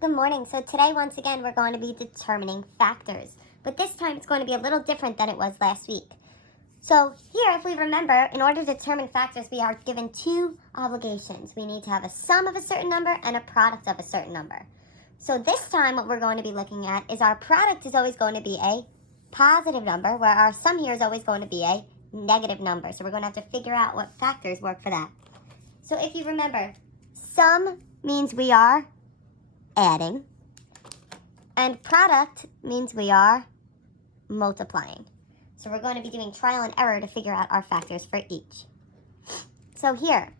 Good morning. So today, once again, we're going to be determining factors. But this time it's going to be a little different than it was last week. So here, if we remember, in order to determine factors, we are given two obligations. We need to have a sum of a certain number and a product of a certain number. So this time what we're going to be looking at is our product is always going to be a positive number, where our sum here is always going to be a negative number. So we're going to have to figure out what factors work for that. So if you remember, sum means we are adding, and product means we are multiplying. So we're going to be doing trial and error to figure out our factors for each. So here,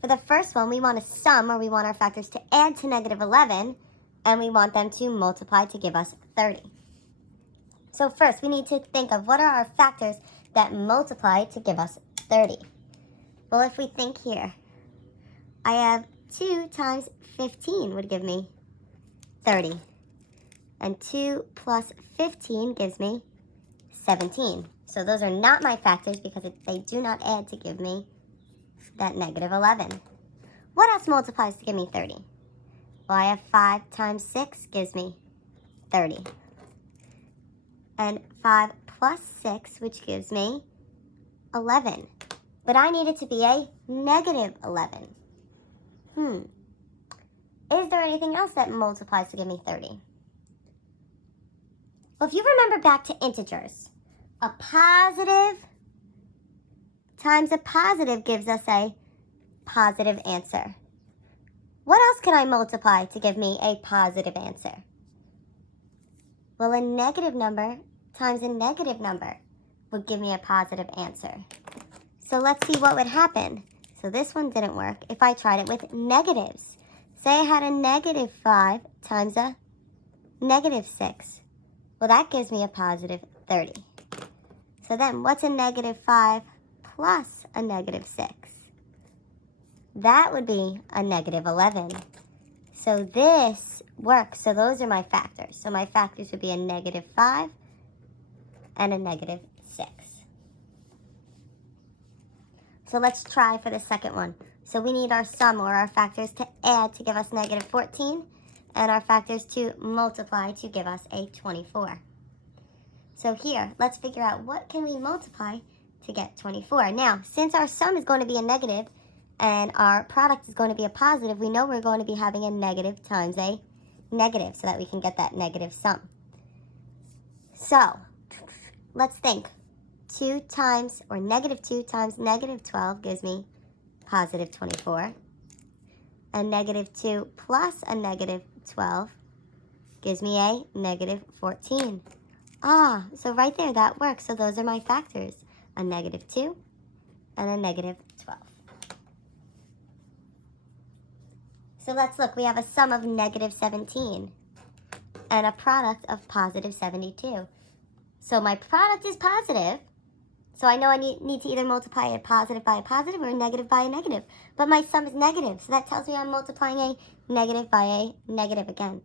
for the first one, we want a sum, or we want our factors to add to negative 11, and we want them to multiply to give us 30. So first, we need to think of what are our factors that multiply to give us 30. Well, if we think here, I have 2 times 15 would give me 30. And 2 plus 15 gives me 17. So those are not my factors because they do not add to give me that negative 11. What else multiplies to give me 30? Well, I have 5 times 6 gives me 30. And 5 plus 6, which gives me 11. But I need it to be a negative 11. Is there anything else that multiplies to give me 30? Well, if you remember back to integers, a positive times a positive gives us a positive answer. What else can I multiply to give me a positive answer? Well, a negative number times a negative number would give me a positive answer. So let's see what would happen. So this one didn't work. If I tried it with negatives, say I had a negative 5 times a negative 6. Well, that gives me a positive 30. So then, what's a negative 5 plus a negative 6? That would be a negative 11. So this works. So those are my factors. So my factors would be a negative 5 and a negative 6. So let's try for the second one. So we need our sum, or our factors, to add to give us negative 14, and our factors to multiply to give us a 24. So here, let's figure out what can we multiply to get 24. Now, since our sum is going to be a negative and our product is going to be a positive, we know we're going to be having a negative times a negative so that we can get that negative sum. So, let's think. 2 times, or negative 2 times negative 12 gives me positive 24. And negative 2 plus a negative 12 gives me a negative 14. So right there, that works. So those are my factors, a negative 2 and a negative 12. So let's look. We have a sum of negative 17 and a product of positive 72. So my product is positive. So I know I need to either multiply a positive by a positive or a negative by a negative. But my sum is negative, so that tells me I'm multiplying a negative by a negative again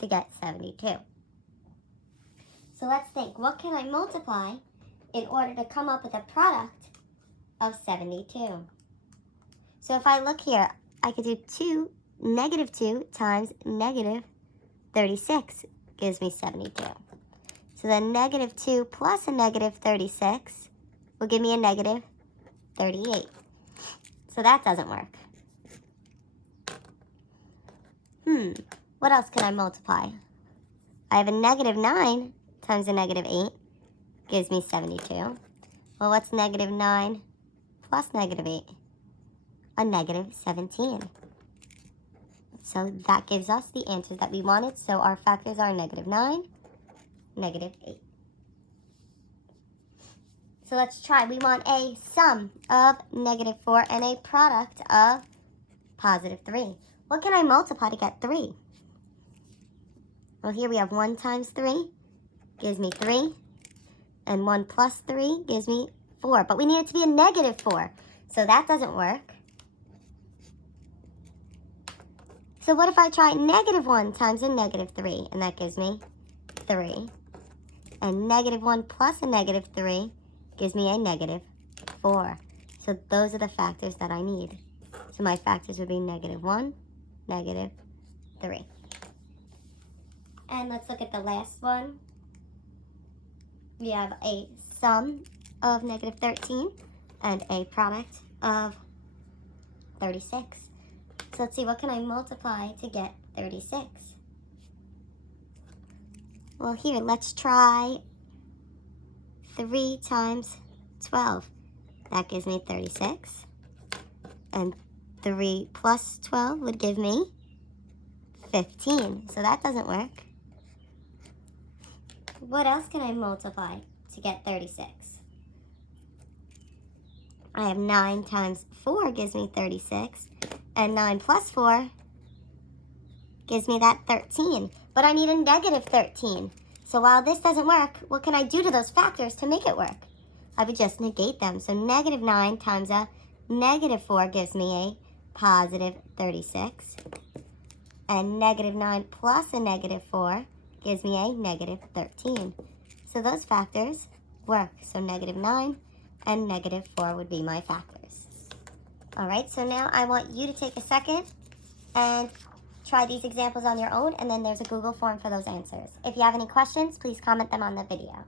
to get 72. So let's think, what can I multiply in order to come up with a product of 72? So if I look here, I could do negative 2 times negative 36 gives me 72. So then negative 2 plus a negative 36 will give me a negative 38. So that doesn't work. What else can I multiply? I have a negative 9 times a negative 8 gives me 72. Well, what's negative 9 plus negative 8? A negative 17. So that gives us the answers that we wanted. So our factors are negative 9, negative 8. So let's try. We want a sum of negative 4 and a product of positive 3. What can I multiply to get 3? Well, here we have 1 times 3 gives me 3. And 1 plus 3 gives me 4. But we need it to be a negative 4. So that doesn't work. So what if I try negative 1 times a negative 3? And that gives me 3. And negative 1 plus a negative 3 gives me a negative 4. So those are the factors that I need. So my factors would be negative 1, negative 3. And let's look at the last one. We have a sum of negative 13 and a product of 36. So let's see, what can I multiply to get 36? Well, here, let's try 3 times 12. That gives me 36. And 3 plus 12 would give me 15. So that doesn't work. What else can I multiply to get 36? I have 9 times 4 gives me 36. And 9 plus 4 gives me that 13. But I need a negative 13. So while this doesn't work, what can I do to those factors to make it work? I would just negate them. So negative 9 times a negative 4 gives me a positive 36. And negative 9 plus a negative 4 gives me a negative 13. So those factors work. So negative 9 and negative 4 would be my factors. All right, so now I want you to take a second and try these examples on your own, and then there's a Google form for those answers. If you have any questions, please comment them on the video.